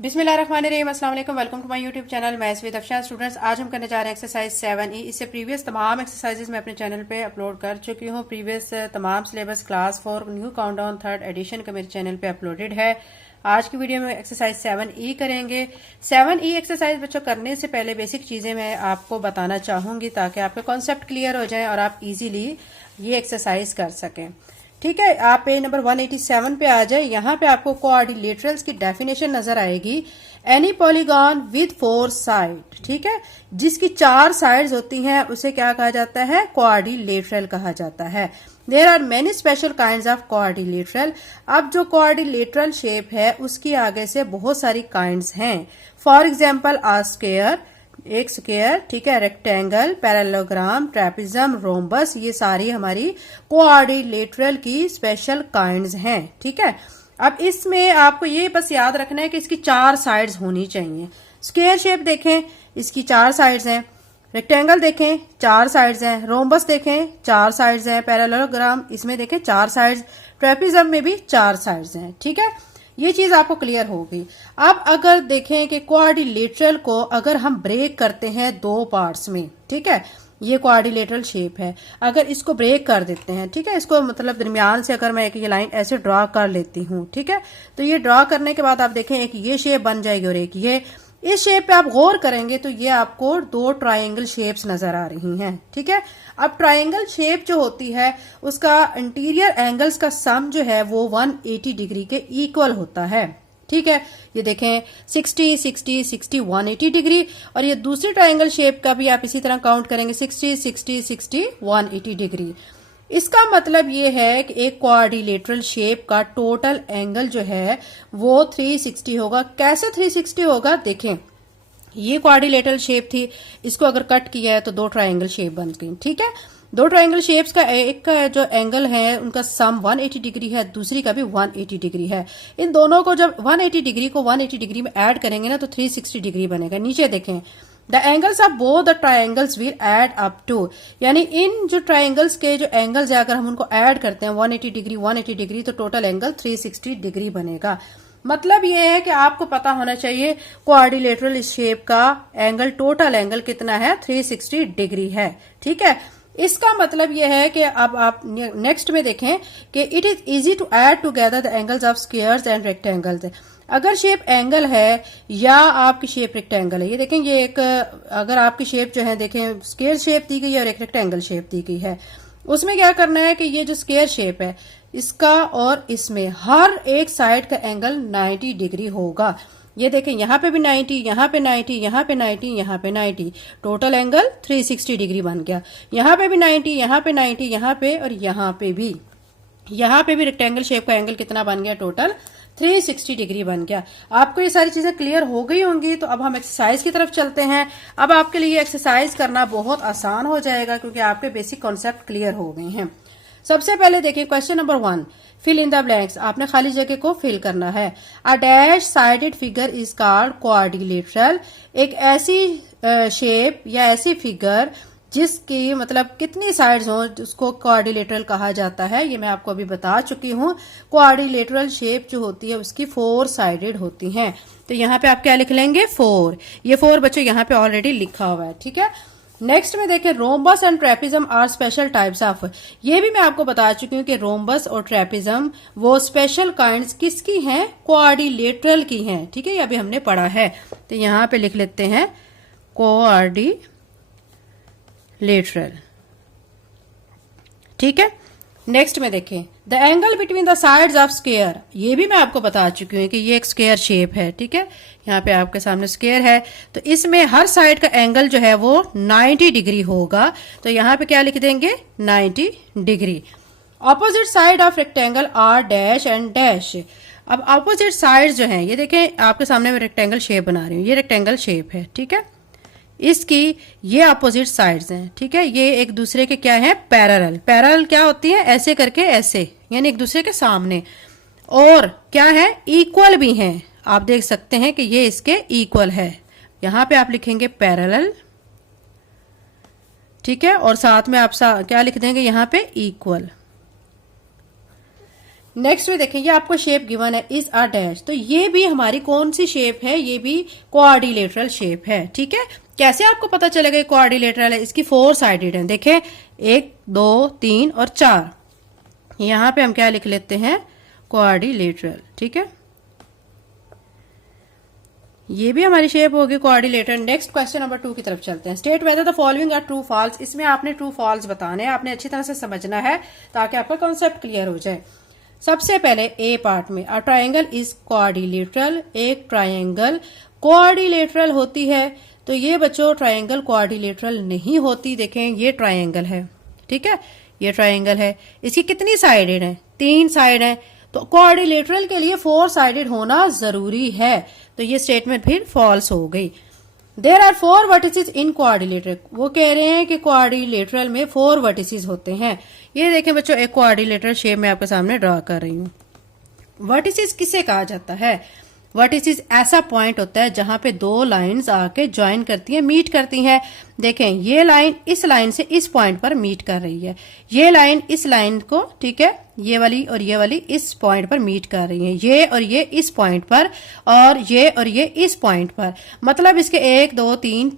बिस्मिल्लाहिर्रहमानिर्रहीम, अस्सलाम वालेकुम। Welcome to my YouTube channel maths with Afshan. Students, आज हम करने जा रहे हैं एक्सरसाइज 7E। इससे प्रीवियस तमाम एक्सरसाइजेज मैं अपने चैनल पे अपलोड कर चुकी हूँ। प्रीवियस तमाम syllabus class 4 new countdown 3rd edition का मेरे चैनल पे अपलोडेड है। आज की वीडियो में एक्सरसाइज 7E करेंगे। 7E एक्सरसाइज बच्चों करने से पहले बेसिक चीजें मैं आपको बताना चाहूंगी ताकि आपके कॉन्सेप्ट क्लियर हो जाए और आप इजीली ये एक्सरसाइज कर सकें। ठीक है, आप पेज नंबर 187 पे आ जाए। यहाँ पे आपको कोऑर्डिलेटरल्स की डेफिनेशन नजर आएगी। एनी पॉलीगॉन विद 4 साइड, ठीक है, जिसकी 4 साइड्स होती हैं उसे क्या कहा जाता है? कोऑर्डिलेटरल कहा जाता है। There are many special kinds of quadrilateral. अब जो कोऑर्डिलेटरल शेप है उसकी आगे से बहुत सारी काइंड्स हैं। फॉर एग्जाम्पल आ स्क्वायर, एक स्क्वायर, ठीक है, रेक्टेंगल, पैरेललोग्राम, ट्रेपिज्म, रोम्बस, ये सारी हमारी कोऑर्डिलेटरल की स्पेशल काइंड्स हैं। ठीक है, अब इसमें आपको ये बस याद रखना है कि इसकी 4 साइड्स होनी चाहिए। स्क्वायर शेप देखें, इसकी 4 साइड्स हैं। रेक्टेंगल देखें, 4 साइड्स हैं। रोम्बस देखें, 4 साइड्स हैं। पैरेललोग्राम, इसमें देखें 4 साइड्स। ट्रेपिज्म में भी 4 साइड्स हैं। ठीक है, ये चीज आपको क्लियर होगी। अब अगर देखें कि कोऑर्डिलेटरल को अगर हम ब्रेक करते हैं 2 पार्ट्स में, ठीक है, ये कोऑर्डिलेटरल शेप है, अगर इसको ब्रेक कर देते हैं, ठीक है, इसको मतलब दरमियान से अगर मैं एक ये लाइन ऐसे ड्रॉ कर लेती हूं, ठीक है, तो ये ड्रॉ करने के बाद आप देखें एक ये शेप बन जाएगी और एक ये। इस शेप पे आप गौर करेंगे तो ये आपको 2 ट्रायंगल शेप्स नजर आ रही हैं। ठीक है, अब ट्रायंगल शेप जो होती है उसका इंटीरियर एंगल्स का सम जो है वो 180 डिग्री के इक्वल होता है। ठीक है, ये देखें 60, 60, 60, 180 डिग्री। और ये दूसरी ट्रायंगल शेप का भी आप इसी तरह काउंट करेंगे 60, 60, 60, 180 डिग्री। इसका मतलब ये है कि एक कोऑर्डिलेटरल शेप का टोटल एंगल जो है वो 360 होगा। कैसे 360 होगा? देखें, ये कोऑर्डिलेटरल शेप थी, इसको अगर कट किया है तो 2 ट्रायंगल शेप बन गई। ठीक है, 2 ट्रायंगल शेप्स का एक का जो एंगल है उनका सम 180 डिग्री है, दूसरी का भी 180 डिग्री है। इन दोनों को जब 180 डिग्री को 180 डिग्री में ऐड करेंगे ना तो 360 डिग्री बनेगा। नीचे देखें, the angles of both the triangles will add up to, यानी इन जो ट्रायंगल्स के जो एंगल्स है अगर हम उनको ऐड करते हैं 180 डिग्री 180 डिग्री तो टोटल एंगल 360 डिग्री बनेगा। मतलब ये है कि आपको पता होना चाहिए कोऑर्डिलेटरल शेप का एंगल, टोटल एंगल कितना है? 360 डिग्री है। ठीक है, इसका मतलब यह है कि अब आप नेक्स्ट में देखें कि it is easy to add together the angles of squares and rectangles. अगर शेप एंगल है या आपकी शेप रेक्टेंगल है, ये देखें, ये एक अगर आपकी शेप जो है देखें स्क्वायर शेप दी गई है और एक रेक्टेंगल शेप दी गई है, उसमें क्या करना है कि ये जो स्क्वायर शेप है इसका और इसमें हर एक साइड का एंगल 90 डिग्री होगा। ये देखें, यहाँ पे भी 90, यहाँ पे 90, यहाँ पे 90, यहाँ पे 90, टोटल एंगल 360 डिग्री बन गया। यहाँ पे भी 90, यहाँ पे 90, यहाँ पे और यहाँ पे भी रेक्टेंगल शेप का एंगल कितना बन गया? टोटल 360 डिग्री बन गया। आपको ये सारी चीजें क्लियर हो गई होंगी। तो अब हम एक्सरसाइज की तरफ चलते हैं। अब आपके लिए एक्सरसाइज करना बहुत आसान हो जाएगा क्योंकि आपके बेसिक कॉन्सेप्ट क्लियर हो गए हैं। सबसे पहले देखिए question number 1, fill in the blanks. आपने खाली जगह को फिल करना है। A dash sided figure is called quadrilateral. एक ऐसी शेप या ऐसी फिगर जिसकी मतलब कितनी साइड्स हो उसको कोऑर्डिलेटरल कहा जाता है। ये मैं आपको अभी बता चुकी हूँ। कोऑर्डिलेटरल शेप जो होती है उसकी 4 साइडेड होती हैं। तो यहाँ पे आप क्या लिख लेंगे? 4। ये 4 बच्चों यहाँ पे ऑलरेडी लिखा हुआ है। ठीक है, नेक्स्ट में देखें, rhombus and trapezium are special types of. ये भी मैं आपको बता चुकी हूँ कि रोम्बस और ट्रेपिज्म वो स्पेशल काइंड्स किसकी हैं? कोऑर्डिलेटरल की हैं। ठीक है, ये अभी हमने पढ़ा है। तो यहाँ पे लिख लेते हैं कोऑर्डिलेटरल। ठीक है, नेक्स्ट में देखें, the angle between the sides of square. ये भी मैं आपको बता चुकी हूँ कि ये एक स्क्वायर शेप है। ठीक है, यहाँ पे आपके सामने स्क्वायर है तो इसमें हर साइड का एंगल जो है वो 90 डिग्री होगा। तो यहाँ पे क्या लिख देंगे? 90 degree. Opposite side of rectangle are dash and dash. अब ऑपोजिट साइड जो है, ये देखें आपके सामने मैं रेक्टेंगल शेप बना रही हूँ, ये रेक्टेंगल शेप है। ठीक है, इसकी ये अपोजिट साइड्स हैं। ठीक है, ये एक दूसरे के क्या है? पैरेलल। पैरेलल क्या होती है? ऐसे करके ऐसे, यानी एक दूसरे के सामने। और क्या है? इक्वल भी हैं। आप देख सकते हैं कि ये इसके इक्वल है। यहां पे आप लिखेंगे पैरेलल। ठीक है, और साथ में आप क्या लिख देंगे? यहां पे इक्वल। नेक्स्ट में देखें, ये आपको शेप गिवन है इज अ डैश, तो ये भी हमारी कौन सी शेप है, ये भी क्वाड्रिलेटरल शेप है। ठीक है, कैसे आपको पता चलेगा ये क्वाड्रिलेटरल है, इसकी 4 साइडेड है। देखें 1 2 3 और 4, यहां पे हम क्या लिख लेते हैं, क्वाड्रिलेटरल। ठीक है, ये भी हमारी शेप होगी क्वाड्रिलेटरल। नेक्स्ट क्वेश्चन नंबर 2 की तरफ चलते हैं। State whether the following are true false, इसमें आपने ट्रू फॉल्स बताने हैं, आपने अच्छी तरह से समझना है ताकि आपका कॉन्सेप्ट क्लियर हो जाए। सबसे पहले ए पार्ट में, अ ट्राइंगल इज क्वाड्रिलेटरल, एक ट्राइंगल क्वाड्रिलेटरल होती है। तो ये बच्चों ट्राइंगल क्वाड्रिलेटरल नहीं होती। देखें ये ट्राइंगल है, ठीक है, ये ट्राइंगल है, इसकी कितनी साइडेड है, 3 साइड है, तो क्वाड्रिलेटरल के लिए 4 साइडेड होना जरूरी है। तो ये स्टेटमेंट फिर फॉल्स हो गई। There are 4 vertices in quadrilateral, वो कह रहे हैं कि क्वाड्रिलेटरल में 4 वर्टिसेस होते हैं। ये देखें बच्चों, एक क्वाड्रिलेटरल शेप में आपके सामने ड्रा कर रही हूं। वर्टिसेस किसे कहा जाता है, वर्टिसेस ऐसा पॉइंट होता है जहां पे 2 लाइंस आके ज्वाइन करती हैं, मीट करती हैं। देखें ये लाइन इस लाइन से इस पॉइंट पर मीट कर रही है, ये लाइन इस लाइन को, ठीक है, ये वाली इस पॉइंट पर मीट कर रही है, ये और ये इस पॉइंट पर, और ये इस पॉइंट पर। मतलब इसके 1 2 3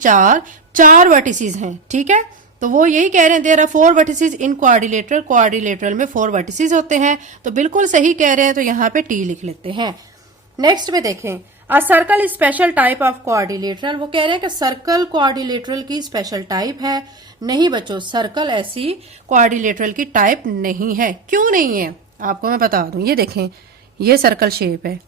4 वर्टिसेस हैं। ठीक है, तो वो यही कह रहे हैं there are 4 vertices in quadrilateral, quadrilateral में 4 वर्टिसेस होते हैं। तो बिल्कुल सही कह रहे हैं, तो यहाँ पे टी लिख लेते हैं। नेक्स्ट में देखें, a circle special type of quadrilateral, वो कह रहे हैं कि सर्कल क्वाड्रिलेटरल की स्पेशल टाइप है। नहीं बच्चों, सर्कल ऐसी क्वाड्रिलेटरल की टाइप नहीं है। क्यों नहीं है आपको मैं बता दूं। ये देखें, ये सर्कल शेप है,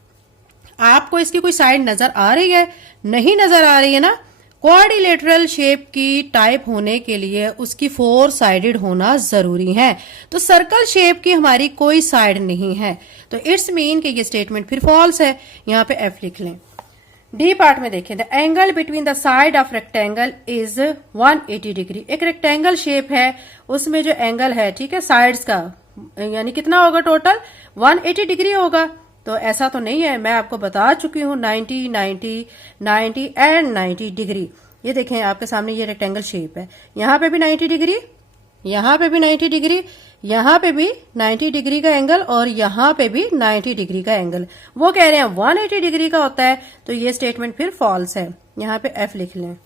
आपको इसकी कोई साइड नजर आ रही है, नहीं नजर आ रही है ना। क्वाड्रिलेटरल शेप की टाइप होने के लिए उसकी 4 साइडेड होना जरूरी है। तो सर्कल शेप की हमारी कोई साइड नहीं है, तो इट्स मीन कि ये स्टेटमेंट फिर फॉल्स है। यहां पे एफ लिख लें। डी पार्ट में देखें, the angle between the side of rectangle is 180 degree. एक रेक्टेंगल शेप है, उसमें जो एंगल है, ठीक है, साइड्स का, यानी कितना होगा टोटल, 180 डिग्री होगा। तो ऐसा तो नहीं है, मैं आपको बता चुकी हूं 90 90 90 एंड 90 डिग्री। ये देखें आपके सामने ये रेक्टेंगल शेप है, यहां पे भी 90 डिग्री, यहां पे भी 90 डिग्री, यहां पे भी 90 डिग्री का एंगल, और यहां पे भी 90 डिग्री का एंगल। वो कह रहे हैं 180 डिग्री का होता है, तो ये स्टेटमेंट फिर फॉल्स है। यहां पे एफ लिख लें।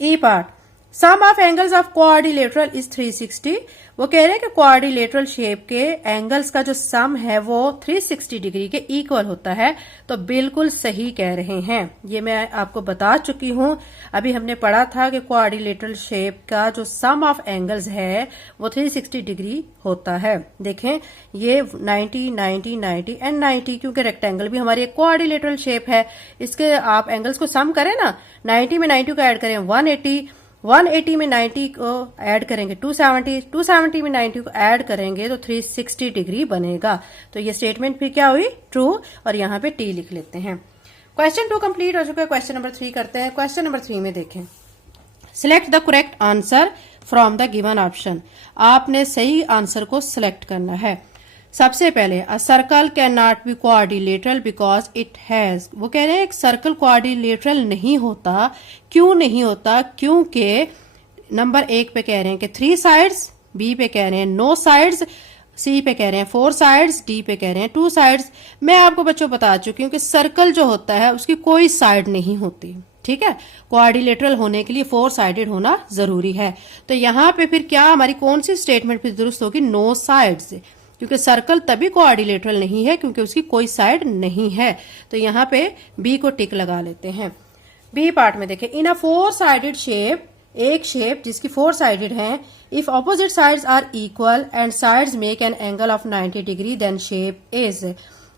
E part, sum of angles of quadrilateral is 360, वो कह रहे हैं कि क्वाड्रिलेटरल शेप के एंगल्स का जो सम है वो 360 डिग्री के इक्वल होता है। तो बिल्कुल सही कह रहे हैं, ये मैं आपको बता चुकी हूं। अभी हमने पढ़ा था कि क्वाड्रिलेटरल शेप का जो सम ऑफ एंगल्स है वो 360 डिग्री होता है। देखें ये 90 90 90 एंड 90, क्योंकि रेक्टेंगल भी हमारी एक क्वाड्रिलेटरल शेप है। इसके आप एंगल्स को सम करें ना, 90 में 90 को ऐड करें 180, 180 में 90 को ऐड करेंगे 270, 270 में 90 को ऐड करेंगे तो 360 डिग्री बनेगा। तो ये स्टेटमेंट फिर क्या हुई, ट्रू, और यहाँ पे टी लिख लेते हैं। क्वेश्चन 2 कंप्लीट हो चुका है। क्वेश्चन नंबर 3 करते हैं। क्वेश्चन नंबर 3 में देखें, select the correct answer from the given option. आपने सही आंसर को सिलेक्ट करना है। सबसे पहले, a circle can not be quadrilateral because it has, वो कह रहे हैं एक सर्कल क्वाड्रिलेटरल नहीं होता। क्यों नहीं होता, क्योंकि नंबर 1 पे कह रहे हैं कि 3 साइड्स, बी पे कह रहे हैं नो साइड्स, सी पे कह रहे हैं 4 साइड्स, डी पे कह रहे हैं 2 साइड्स। मैं आपको बच्चों बता चुकी हूँ कि सर्कल जो होता है उसकी कोई साइड नहीं होती। ठीक है, क्वाड्रिलेटरल होने के लिए 4 साइडेड होना जरूरी है। तो यहाँ पे फिर क्या हमारी कौन सी स्टेटमेंट फिर दुरुस्त होगी, नो साइड्स, क्योंकि सर्कल तभी क्वाड्रिलेटरल नहीं है क्योंकि उसकी कोई साइड नहीं है। तो यहाँ पे बी को टिक लगा लेते हैं। बी पार्ट में देखें, इन अ 4 साइडेड शेप, एक शेप जिसकी 4 साइडेड है, if opposite sides are equal and sides make an angle of 90 degree then shape is.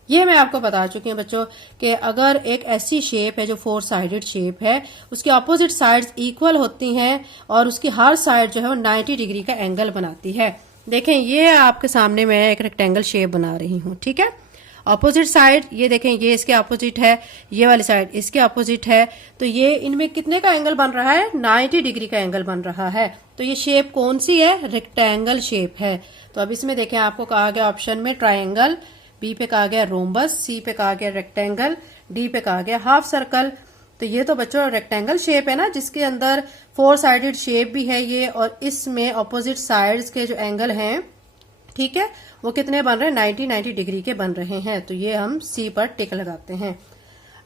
ये मैं आपको बता चुकी हूँ बच्चों कि अगर एक ऐसी शेप है जो 4 साइडेड शेप है, उसकी ऑपोजिट साइड्स इक्वल होती हैं और उसकी हर साइड जो है वो 90 डिग्री का एंगल बनाती है। देखें ये आपके सामने मैं एक रेक्टेंगल शेप बना रही हूँ, ठीक है, ऑपोजिट साइड ये देखें, ये इसके ऑपोजिट है, ये वाली साइड इसके ऑपोजिट है, तो ये इनमें कितने का एंगल बन रहा है, 90 डिग्री का एंगल बन रहा है। तो ये शेप कौन सी है, रेक्टेंगल शेप है। तो अब इसमें देखें आपको कहा गया ऑप्शन में ट्राइंगल, बी पे कहा गया रोम्बस, सी पे कहा गया रेक्टेंगल, डी पे कहा गया हाफ सर्कल। तो ये तो बच्चों रेक्टेंगल शेप है ना, जिसके अंदर 4 साइडेड शेप भी है ये, और इसमें ऑपोजिट साइड्स के जो एंगल हैं ठीक है, वो कितने बन रहे हैं, 90 डिग्री के बन रहे हैं। तो ये हम सी पर टिक लगाते हैं।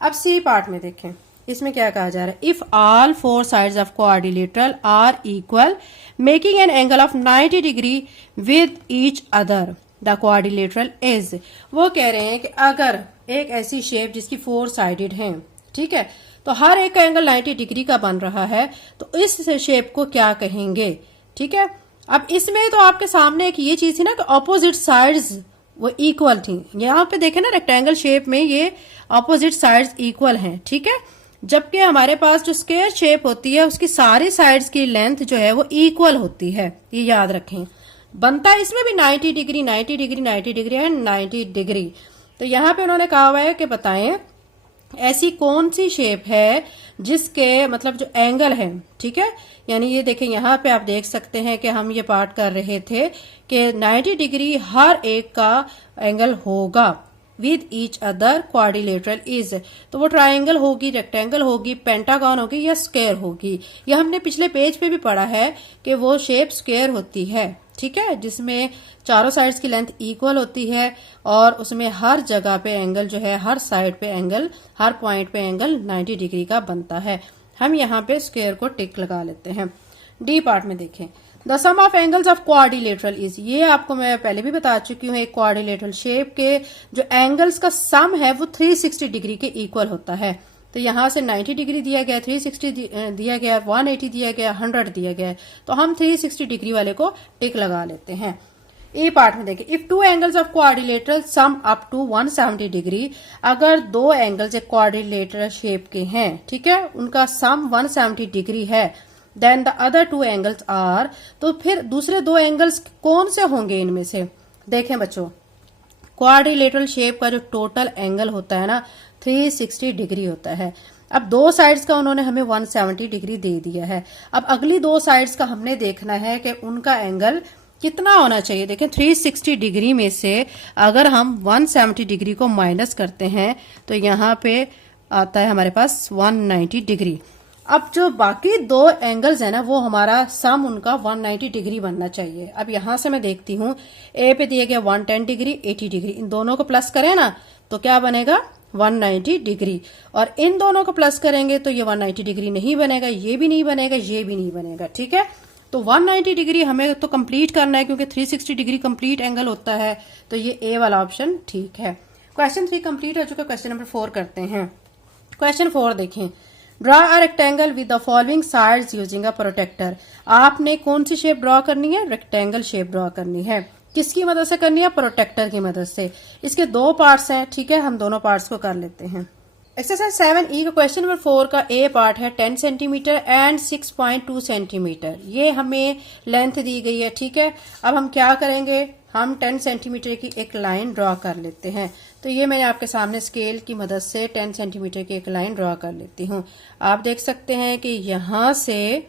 अब सी पार्ट में देखें, इसमें क्या कहा जा रहा है, if all four sides of quadrilateral are equal making an angle of 90 degree with each other the quadrilateral is. वो कह रहे हैं कि अगर एक ऐसी शेप जिसकी 4 साइडेड है, ठीक है, तो हर एक का एंगल 90 डिग्री का बन रहा है, तो इस शेप को क्या कहेंगे। ठीक है, अब इसमें तो आपके सामने एक ये चीज थी ना कि ऑपोजिट साइड्स वो इक्वल थी। यहाँ पे देखें ना, रेक्टेंगल शेप में ये ऑपोजिट साइड्स इक्वल हैं। ठीक है, जबकि हमारे पास जो स्क्वायर शेप होती है उसकी सारी साइड्स की लेंथ जो है वो इक्वल होती है, ये याद रखें। बनता है इसमें भी 90 degree 90 degree 90 degree and 90 degree. तो यहाँ पे उन्होंने कहा हुआ है कि बताएं ऐसी कौन सी शेप है जिसके मतलब जो एंगल है, ठीक है, यानी ये देखें यहाँ पे आप देख सकते हैं कि हम ये पार्ट कर रहे थे कि 90 डिग्री हर एक का एंगल होगा with each other quadrilateral is. तो वो ट्रायंगल होगी, रेक्टेंगल होगी, पेंटागन होगी या स्क्वायर होगी। ये हमने पिछले पेज पे भी पढ़ा है कि वो शेप स्क्वायर होती है। ठीक है, जिसमें चारों साइड्स की लेंथ इक्वल होती है और उसमें हर जगह पे एंगल जो है, हर साइड पे एंगल, हर पॉइंट पे एंगल 90 डिग्री का बनता है। हम यहाँ पे स्क्वायर को टिक लगा लेते हैं। डी पार्ट में देखें, the sum of angles of quadrilateral is. ये आपको मैं पहले भी बता चुकी हूँ, एक क्वाड्रिलेटरल शेप के जो एंगल्स का सम है वो 360 डिग्री के इक्वल होता है। तो यहाँ से 90 डिग्री दिया गया, 360 दिया गया, 180 दिया गया, 100 दिया गया, तो हम 360 डिग्री वाले को टिक लगा लेते हैं। ए पार्ट में देखें, if two angles of quadrilateral sum up to 170 degree, अगर दो एंगल्स एक क्वाड्रिलेटरल शेप के हैं, ठीक है, उनका सम 170 डिग्री है, then the other two angles are, तो फिर दूसरे दो एंगल्स कौन से होंगे इनमें से। देखें बच्चों, क्वाड्रिलेटरल शेप का जो टोटल एंगल होता है ना 360 डिग्री होता है। अब दो साइड्स का उन्होंने हमें 170 डिग्री दे दिया है। अब अगली दो साइड्स का हमने देखना है कि उनका एंगल कितना होना चाहिए। देखें 360 डिग्री में से अगर हम 170 डिग्री को माइनस करते हैं तो यहाँ पे आता है हमारे पास 190 डिग्री। अब जो बाकी दो एंगल्स है ना वो हमारा सम उनका 190 डिग्री बनना चाहिए। अब यहां से मैं देखती हूँ, ए पे दिया गया 110 डिग्री 80 डिग्री, इन दोनों को प्लस करें ना तो क्या बनेगा 190 डिग्री, और इन दोनों को प्लस करेंगे तो ये 190 डिग्री नहीं बनेगा, ये भी नहीं बनेगा, ये भी नहीं बनेगा। ठीक है, तो 190 डिग्री हमें तो कंप्लीट करना है क्योंकि 360 डिग्री कंप्लीट एंगल होता है, तो ये ए वाला ऑप्शन ठीक है। क्वेश्चन 3 कंप्लीट हो चुका, क्वेश्चन नंबर 4 करते हैं। क्वेश्चन 4 देखें, draw a rectangle with the following sides using a protractor. आपने कौन सी शेप ड्रॉ करनी है, रेक्टेंगल शेप ड्रॉ करनी है। किसकी मदद से करनी है, प्रोटेक्टर की मदद से। इसके दो पार्ट्स हैं, ठीक है, हम दोनों पार्ट्स को कर लेते हैं। एक्सरसाइज 7E का क्वेश्चन नंबर 4 का ए पार्ट है 10 सेंटीमीटर एंड 6.2 सेंटीमीटर। ये हमें लेंथ दी गई है। ठीक है, अब हम क्या करेंगे, हम 10 सेंटीमीटर की एक लाइन ड्रॉ कर लेते हैं। तो ये मैं आपके सामने स्केल की मदद से 10 सेंटीमीटर की एक लाइन ड्रॉ कर लेती हूँ। आप देख सकते हैं कि यहाँ से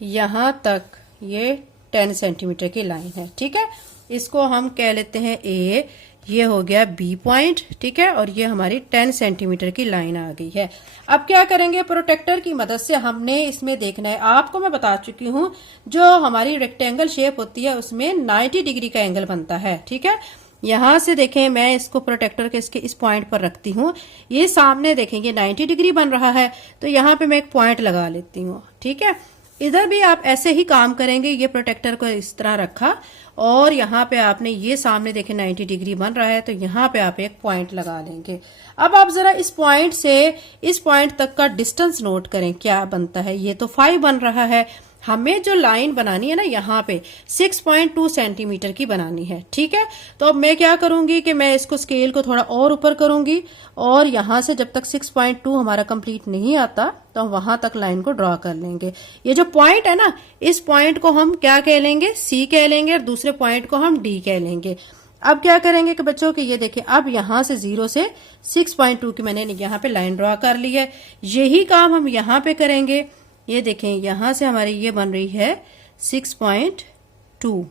यहाँ तक ये 10 सेंटीमीटर की लाइन है। ठीक है, इसको हम कह लेते हैं ए, ये हो गया बी पॉइंट। ठीक है, और ये हमारी 10 सेंटीमीटर की लाइन आ गई है। अब क्या करेंगे, प्रोटेक्टर की मदद से हमने इसमें देखना है। आपको मैं बता चुकी हूँ जो हमारी रेक्टेंगल शेप होती है उसमें 90 डिग्री का एंगल बनता है। ठीक है, यहां से देखें, मैं इसको प्रोटेक्टर के इसके इस पॉइंट पर रखती हूँ, ये सामने देखेंगे 90 डिग्री बन रहा है, तो यहाँ पे मैं एक पॉइंट लगा लेती हूँ। ठीक है, इधर भी आप ऐसे ही काम करेंगे। ये प्रोटेक्टर को इस तरह रखा और यहाँ पे आपने ये सामने देखे 90 डिग्री बन रहा है, तो यहाँ पे आप एक पॉइंट लगा लेंगे। अब आप जरा इस पॉइंट से इस पॉइंट तक का डिस्टेंस नोट करें, क्या बनता है। ये तो 5 बन रहा है, हमें जो लाइन बनानी है ना यहाँ पे 6.2 सेंटीमीटर की बनानी है। ठीक है, तो अब मैं क्या करूंगी कि मैं इसको स्केल को थोड़ा और ऊपर करूंगी और यहाँ से जब तक 6.2 हमारा कंप्लीट नहीं आता तो हम वहां तक लाइन को ड्रॉ कर लेंगे। ये जो पॉइंट है ना, इस पॉइंट को हम क्या कह लेंगे, सी कह लेंगे, और दूसरे पॉइंट को हम डी कह लेंगे। अब क्या करेंगे कि बच्चों की ये देखिए, अब यहाँ से 0 से 6.2 की मैंने यहाँ पे लाइन ड्रॉ कर ली है। यही काम हम यहाँ पे करेंगे। ये देखें, यहां से हमारी ये बन रही है 6.2,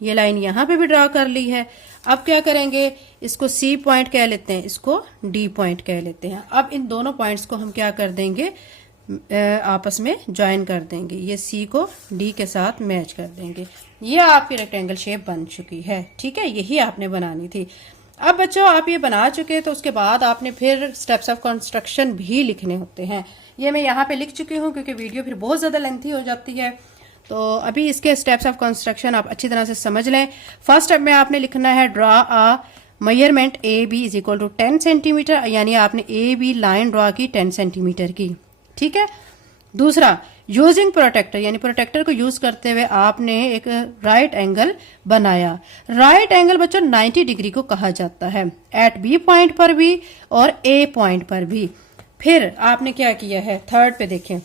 ये लाइन यहां पे भी ड्रॉ कर ली है। अब क्या करेंगे, इसको सी पॉइंट कह लेते हैं, इसको डी पॉइंट कह लेते हैं। अब इन दोनों पॉइंट्स को हम क्या कर देंगे, आपस में ज्वाइन कर देंगे, ये सी को डी के साथ मैच कर देंगे। ये आपकी रेक्टेंगल शेप बन चुकी है। ठीक है, यही आपने बनानी थी। अब बच्चों आप ये बना चुके तो उसके बाद आपने फिर स्टेप्स ऑफ कंस्ट्रक्शन भी लिखने होते हैं। ये मैं यहाँ पे लिख चुकी हूँ क्योंकि वीडियो फिर बहुत ज्यादा लेंथी हो जाती है। तो अभी इसके स्टेप्स ऑफ कंस्ट्रक्शन आप अच्छी तरह से समझ लें। फर्स्ट स्टेप में आपने लिखना है draw a measurement A B is equal to 10 centimetre, यानी आपने ए बी लाइन ड्रा की 10 सेंटीमीटर की। ठीक है। दूसरा, यूजिंग प्रोटेक्टर, यानी प्रोटेक्टर को यूज करते हुए आपने एक राइट एंगल बनाया। राइट एंगल बच्चों 90 डिग्री को कहा जाता है, एट बी पॉइंट पर भी और ए पॉइंट पर भी। फिर आपने क्या किया है, थर्ड पे देखें,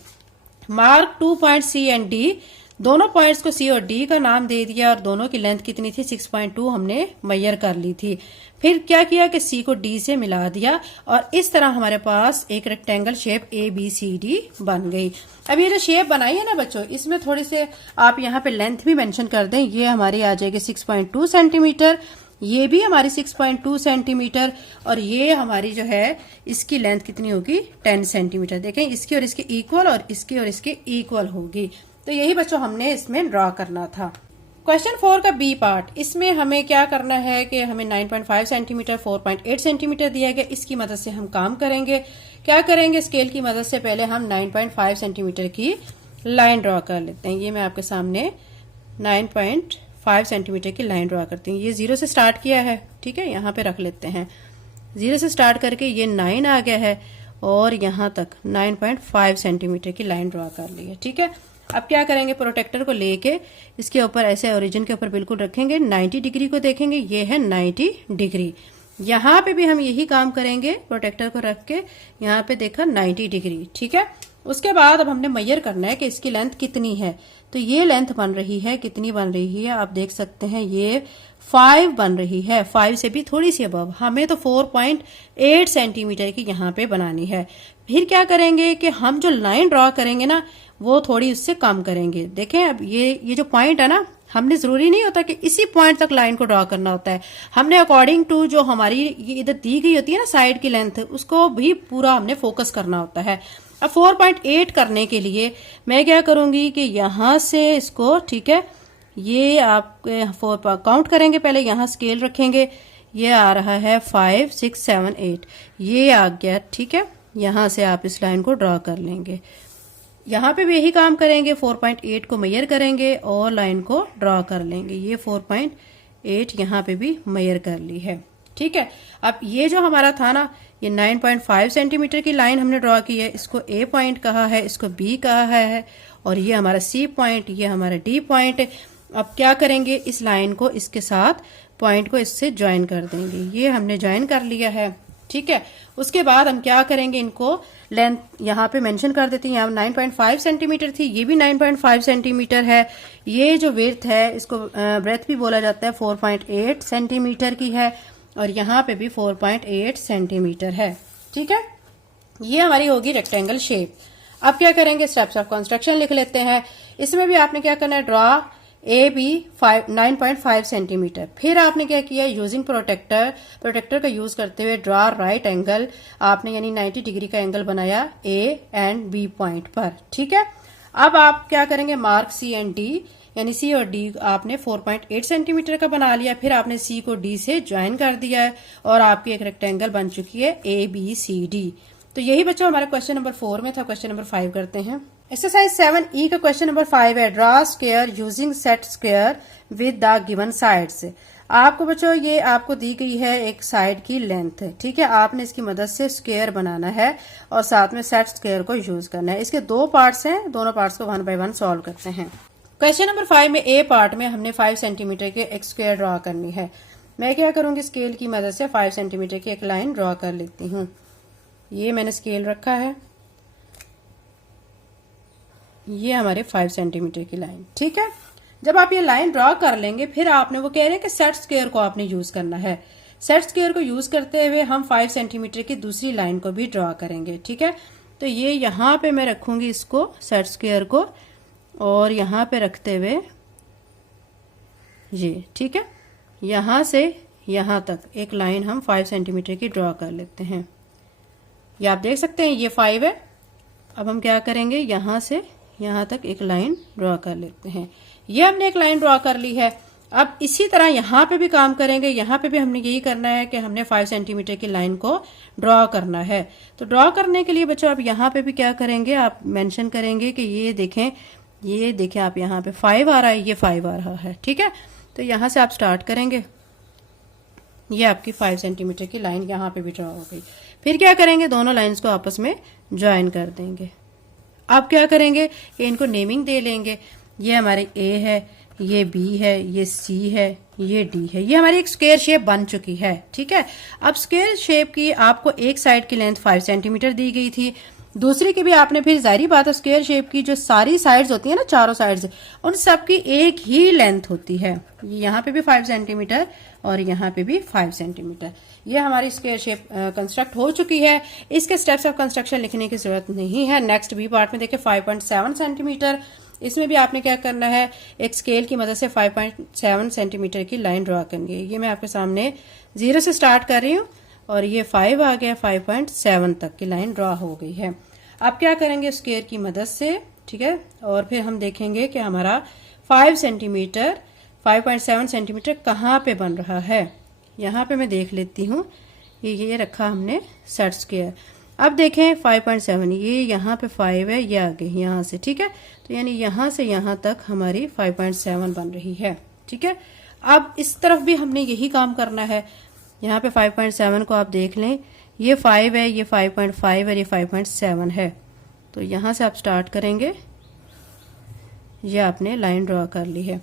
mark 2 point C and D, दोनों पॉइंट्स को सी और डी का नाम दे दिया और दोनों की लेंथ कितनी थी, 6.2 हमने मेजर कर ली थी। फिर क्या किया कि सी को डी से मिला दिया और इस तरह हमारे पास एक rectangle shape A B C D बन गई। अब ये जो शेप बनाई है ना बच्चों, इसमें थोड़ी से आप यहाँ पे लेंथ भी मेंशन कर दें। ये हमारी आ जाएगी 6.2 सेंटीमीटर, ये भी हमारी 6.2 सेंटीमीटर और ये हमारी जो है इसकी लेंथ कितनी होगी, 10 सेंटीमीटर। देखें, इसकी और इसके इक्वल और इसकी और इसके इक्वल होगी। तो यही बच्चों हमने इसमें ड्रॉ करना था। क्वेश्चन 4 का बी पार्ट, इसमें हमें क्या करना है कि हमें 9.5 सेंटीमीटर 4.8 सेंटीमीटर दिया गया, इसकी मदद से हम काम करेंगे। क्या करेंगे, स्केल की मदद से पहले हम 9.5 सेंटीमीटर की लाइन ड्रॉ कर लेते हैं। ये मैं आपके सामने 9.5 सेंटीमीटर की लाइन ड्रॉ करती हूँ। ये 0 से स्टार्ट किया है, ठीक है, यहाँ पे रख लेते हैं। 0 से स्टार्ट करके ये 9 आ गया है और यहाँ तक 9.5 सेंटीमीटर की लाइन ड्रॉ कर ली है। ठीक है, अब क्या करेंगे, प्रोटेक्टर को लेके इसके ऊपर ऐसे ओरिजिन के ऊपर बिल्कुल रखेंगे, 90 डिग्री को देखेंगे, ये है 90 डिग्री। यहाँ पे भी हम यही काम करेंगे, प्रोटेक्टर को रख के यहाँ पे देखा 90 डिग्री। ठीक है, उसके बाद अब हमने मेजर करना है कि इसकी लेंथ कितनी है। तो ये लेंथ बन रही है, कितनी बन रही है आप देख सकते हैं, ये 5 बन रही है, 5 से भी थोड़ी सी अबव। हमें तो 4.8 सेंटीमीटर की यहाँ पे बनानी है। फिर क्या करेंगे कि हम जो लाइन ड्रॉ करेंगे ना वो थोड़ी उससे कम करेंगे। देखें, अब ये जो पॉइंट है ना, हमने जरूरी नहीं होता कि इसी पॉइंट तक लाइन को ड्रॉ करना होता है। हमने अकॉर्डिंग टू जो हमारी ये इधर दी गई होती है ना साइड की लेंथ, उसको भी पूरा हमने फोकस करना होता है। अब 4.8 करने के लिए मैं क्या करूंगी कि यहां से इसको, ठीक है, ये आप 4 काउंट करेंगे, पहले यहां स्केल रखेंगे, ये आ रहा है 5 6 7 8, ये आ गया। ठीक है, यहां से आप इस लाइन को ड्रॉ कर लेंगे। यहाँ पे भी यही काम करेंगे, 4.8 को मेजर करेंगे और लाइन को ड्रॉ कर लेंगे। ये 4.8 यहाँ पे भी मेजर कर ली है। ठीक है, अब ये जो हमारा था ना, ये 9.5 सेंटीमीटर की लाइन हमने ड्रॉ की है, इसको ए पॉइंट कहा है, इसको बी कहा है और ये हमारा सी पॉइंट, ये हमारा डी पॉइंट। अब क्या करेंगे, इस लाइन को इसके साथ पॉइंट को इससे ज्वाइन कर देंगे। ये हमने ज्वाइन कर लिया है। ठीक है, उसके बाद हम क्या करेंगे, इनको लेंथ यहाँ पे मेंशन कर देते हैं। यहाँ 9.5 सेंटीमीटर थी, ये भी 9.5 सेंटीमीटर है। ये जो विड्थ है, इसको ब्रेथ भी बोला जाता है, 4.8 सेंटीमीटर की है और यहाँ पे भी 4.8 सेंटीमीटर है। ठीक है, ये हमारी होगी रेक्टेंगल शेप। अब क्या करेंगे, स्टेप्स ऑफ कंस्ट्रक्शन लिख लेते हैं। इसमें भी आपने क्या करना है, ड्रॉ ए बी 9.5 सेंटीमीटर। फिर आपने क्या किया, यूजिंग प्रोटेक्टर का यूज करते हुए ड्रॉ राइट एंगल, आपने यानी 90 डिग्री का एंगल बनाया ए एंड बी पॉइंट पर। ठीक है, अब आप क्या करेंगे, मार्क सी एंड डी, यानी सी और डी आपने 4.8 सेंटीमीटर का बना लिया। फिर आपने सी को डी से ज्वाइन कर दिया है और आपकी एक रेक्टेंगल बन चुकी है ए बी सी डी। तो यही बच्चों हमारे क्वेश्चन नंबर 4 में था। क्वेश्चन नंबर 5 करते हैं। एक्सरसाइज 7E का क्वेश्चन नंबर 5 है, draw square using set square with the given sides. आपको बच्चों ये आपको दी गई है एक साइड की लेंथ, ठीक है, आपने इसकी मदद से स्क्वायर बनाना है और साथ में सेट स्क्वायर को यूज करना है। इसके 2 पार्ट्स हैं, दोनों पार्ट्स को 1 बाय 1 सॉल्व करते हैं। क्वेश्चन नंबर 5 में ए पार्ट में हमने 5 सेंटीमीटर के एक स्क्वायर ड्रॉ करनी है। मैं क्या करूंगी, स्केल की मदद से 5 सेंटीमीटर की एक लाइन ड्रॉ कर लेती हूँ। ये मैंने स्केल रखा है, ये हमारे 5 सेंटीमीटर की लाइन। ठीक है, जब आप ये लाइन ड्रॉ कर लेंगे, फिर आपने वो कह रहे हैं कि सेट स्क्वायर को आपने यूज करना है। सेट स्क्वायर को यूज करते हुए हम 5 सेंटीमीटर की दूसरी लाइन को भी ड्रॉ करेंगे। ठीक है, तो ये यहाँ पे मैं रखूंगी इसको, सेट स्क्वायर को, और यहाँ पे रखते हुए ये, ठीक है, यहाँ से यहाँ तक एक लाइन हम 5 सेंटीमीटर की ड्रॉ कर लेते हैं। ये आप देख सकते हैं, ये 5 है, अब हम क्या करेंगे, यहाँ से यहाँ तक एक लाइन ड्रॉ कर लेते हैं। ये हमने एक लाइन ड्रॉ कर ली है। अब इसी तरह यहाँ पे भी काम करेंगे। यहाँ पे भी हमने यही करना है कि हमने 5 सेंटीमीटर की लाइन को ड्रॉ करना है। तो ड्रॉ करने के लिए बच्चों आप यहाँ पे भी क्या करेंगे, आप मेंशन करेंगे कि ये देखें आप यहाँ पे 5 आ रहा है, ये 5 आ रहा है, ठीक है। तो यहाँ से आप स्टार्ट करेंगे, ये आपकी 5 सेंटीमीटर की लाइन यहाँ पे भी ड्रॉ हो गई। फिर क्या करेंगे, दोनों लाइंस को आपस में ज्वाइन कर देंगे। आप क्या करेंगे कि इनको नेमिंग दे लेंगे। ये हमारे ए है, ये बी है, ये सी है, ये डी है। ये हमारी एक स्क्वायर शेप बन चुकी है, ठीक है। अब स्क्वायर शेप की आपको एक साइड की लेंथ 5 सेंटीमीटर दी गई थी, दूसरी की भी आपने, फिर जाहिर बात है स्क्वायर शेप की जो सारी साइड्स होती है ना, चारों साइड्स, उन सब की एक ही लेंथ होती है। यहाँ पे भी 5 सेंटीमीटर और यहाँ पे भी 5 सेंटीमीटर। ये हमारी स्क्वायर शेप कंस्ट्रक्ट हो चुकी है। इसके स्टेप्स ऑफ कंस्ट्रक्शन लिखने की जरूरत नहीं है। नेक्स्ट बी पार्ट में देखिए 5.7 सेंटीमीटर। इसमें भी आपने क्या करना है, एक स्केल की मदद से 5.7 सेंटीमीटर की लाइन ड्रॉ करनी है। ये मैं आपके सामने 0 से स्टार्ट कर रही हूँ और ये 5 आ गया, 5.7 तक की लाइन ड्रॉ हो गई है। अब क्या करेंगे, स्केल की मदद से, ठीक है, और फिर हम देखेंगे कि हमारा 5 सेंटीमीटर 5.7 सेंटीमीटर कहाँ पे बन रहा है। यहाँ पे मैं देख लेती हूँ, ये रखा हमने सेट स्क्वायर। अब देखें 5.7, ये यहाँ पे 5 है, ये आगे यहाँ से, ठीक है। तो यानी यहाँ से यहाँ तक हमारी 5.7 बन रही है, ठीक है। अब इस तरफ भी हमने यही काम करना है। यहाँ पे 5.7 को आप देख लें, ये 5 है, ये 5.5 और ये 5.7 है। तो यहाँ से आप स्टार्ट करेंगे, ये आपने लाइन ड्रॉ कर ली है।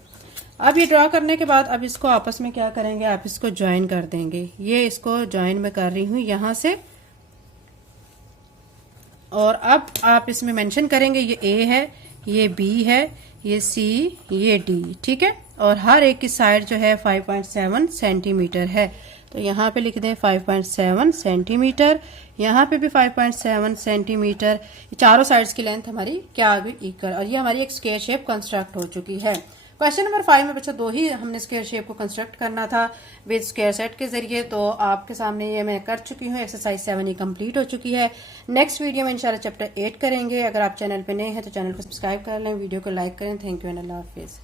अब ये ड्रॉ करने के बाद अब इसको आपस में क्या करेंगे, आप इसको ज्वाइन कर देंगे। ये इसको ज्वाइन में कर रही हूँ यहाँ से, और अब आप इसमें मेंशन करेंगे ये ए है, ये बी है, ये सी, ये डी, ठीक है। और हर एक की साइड जो है 5.7 सेंटीमीटर है। तो यहाँ पे लिख दें 5.7 सेंटीमीटर, यहाँ पे भी 5.7 सेंटीमीटर। चारों साइड्स की लेंथ हमारी क्या आ गई, इक्वल। और ये हमारी एक स्क्वायर शेप कंस्ट्रक्ट हो चुकी है। क्वेश्चन नंबर 5 में बच्चा 2 ही हमने स्क्वायर शेप को कंस्ट्रक्ट करना था विद स्क्वायर सेट के जरिए। तो आपके सामने ये मैं कर चुकी हूँ। एक्सरसाइज 7 ही कंप्लीट हो चुकी है। नेक्स्ट वीडियो में इंशाल्लाह चैप्टर 8 करेंगे। अगर आप चैनल पे नए हैं तो चैनल को सब्सक्राइब कर लें, वीडियो को लाइक करें। Thank you and Allah Hafiz.